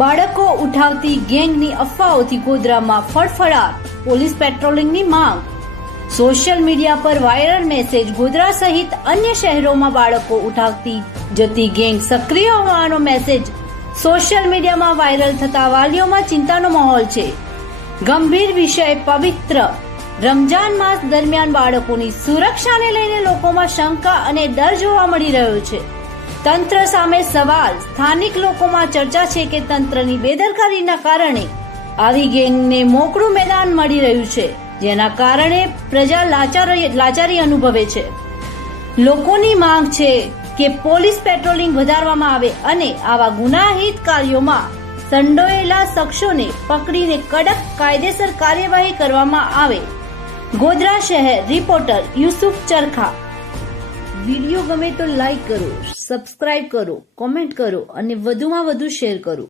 બાળકો ઉઠાવતી ગેંગની અફવાઓથી ગોધરામાં ફળફળાટ, પોલીસ પેટ્રોલિંગની માંગ. સોશિયલ મીડિયા પર વાયરલ મેસેજ. ગોધરા સહિત અન્ય શહેરોમાં બાળકો ઉઠાવતી જતી ગેંગ સક્રિય હોવાનો મેસેજ સોશિયલ મીડિયામાં વાયરલ થતા વાલીઓમાં ચિંતાનો માહોલ છે. ગંભીર વિષય. પવિત્ર રમજાન માસ દરમિયાન બાળકોની સુરક્ષાને લઈને લોકોમાં શંકા અને ડર જોવા મળી રહ્યો છે. તંત્ર સામે સવાલ. સ્થાનિક લોકોમાં ચર્ચા છે કે તંત્રની બેદરકારીના કારણે આવી ગેંગને મોકળું મેદાન મળી રહ્યું છે, જેના કારણે પ્રજા લાચારી અનુભવે છે. લોકોની માંગ છે કે પોલીસ પેટ્રોલિંગ વધારવામાં આવે અને આવા ગુનાહિત કાર્યોમાં સંડોયેલા શખ્સોને પકડીને કડક કાયદેસર કાર્યવાહી કરવામાં આવે. ગોધરા શહેર. રિપોર્ટર યુસુફ ચરખા. વિડીયો ગમે તો લાઈક કરો, સબસ્ક્રાઇબ કરો, કોમેન્ટ કરો અને વધુમાં વધુ શેર કરો.